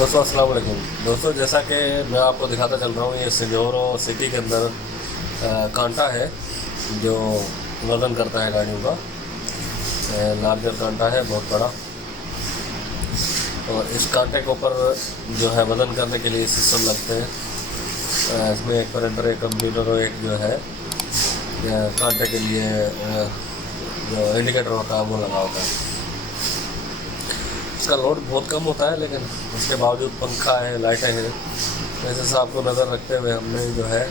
दोस्तों अस्सलाम वालेकुम। दोस्तों जैसा कि मैं आपको दिखाता चल रहा हूँ, ये सिंजोरो सिटी के अंदर कांटा है जो वज़न करता है गाड़ियों का। लार्जर कांटा है, बहुत बड़ा। और इस कांटे के ऊपर जो है वज़न करने के लिए सिस्टम लगते हैं। इसमें एक प्रिंटर, एक कंप्यूटर और एक जो है कांटे के लिए जो इंडिकेटर होता है वो लगा होता है। इसका लोड बहुत कम होता है, लेकिन उसके बावजूद पंखा है, लाइटें हैं, ऐसे से आपको नज़र रखते हुए हमने जो है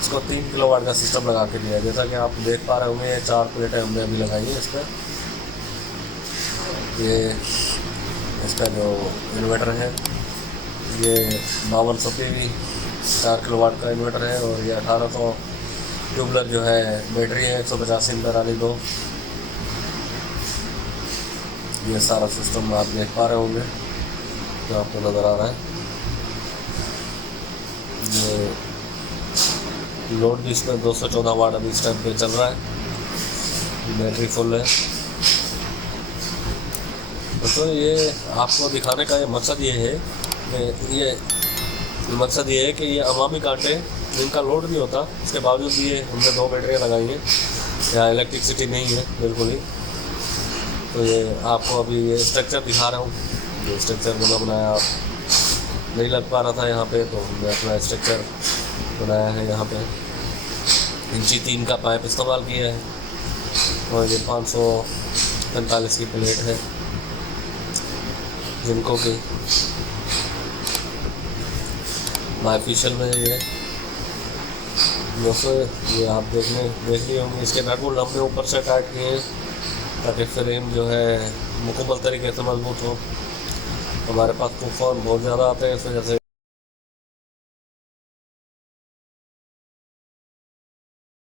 इसको 3 किलोवाट का सिस्टम लगा के दिया है। जैसा कि आप देख पा रहे होंगे, ये 4 प्लेटें हमने अभी लगाई हैं इस पर। ये इसका जो इन्वर्टर है ये 5200 PV 4 किलोवाट का इन्वर्टर है, और ये 1800 ट्यूबलर जो है बैटरी है 185 एम्पीयर वाली 2। ये सारा सिस्टम आप देख पा रहे होंगे जो आपको नज़र आ रहा है। ये लोड भी इसमें 214 वाट अभी इस टाइम पे चल रहा है, बैटरी फुल है। तो ये आपको दिखाने का मकसद ये है कि ये अवामी कांटे जिनका लोड नहीं होता, उसके बावजूद भी ये हमने 2 बैटरियाँ लगाई हैं। यहाँ इलेक्ट्रिसिटी नहीं है बिल्कुल ही। तो ये आपको अभी ये स्ट्रक्चर दिखा रहा हूँ। ये स्ट्रक्चर बनाया आप नहीं लग पा रहा था यहाँ पे, तो हमने अपना स्ट्रक्चर बनाया है। यहाँ पे इंची 3 का पाइप इस्तेमाल किया है, और ये 545 की प्लेट है जिनको कि बाइफिशियल में ये दोस्तों ये आप देख लिए होंगे। इसके नट बोल्ट हमने ऊपर से टाइट किए हैं ताकि फ्रेम जो है मुकम्मल तरीके से मजबूत हो। हमारे पास तूफान बहुत ज़्यादा आते हैं, इस वजह से